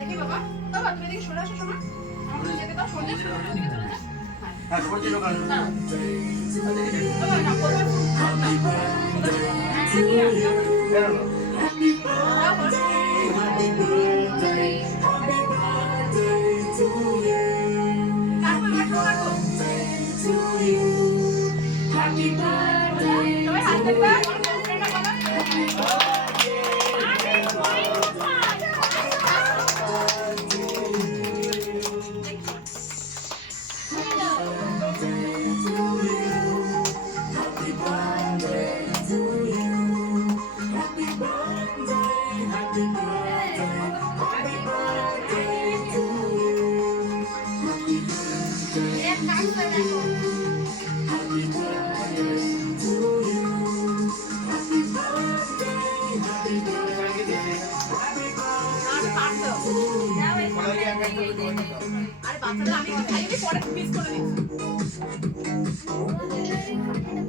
দেখি বাবা, বাবা তুমি এদিকে সরে আসো শোনা। আমাকে যেতে দাও, সরে যাও, ওদিকে চলে যাও। হ্যাঁ, সবার জন্য কাজ। বাবা না করবে। সবাই হাত দেখবে। আরে বাচ্চাদের আমি খাইয়ে পরে মিস করে দিচ্ছি।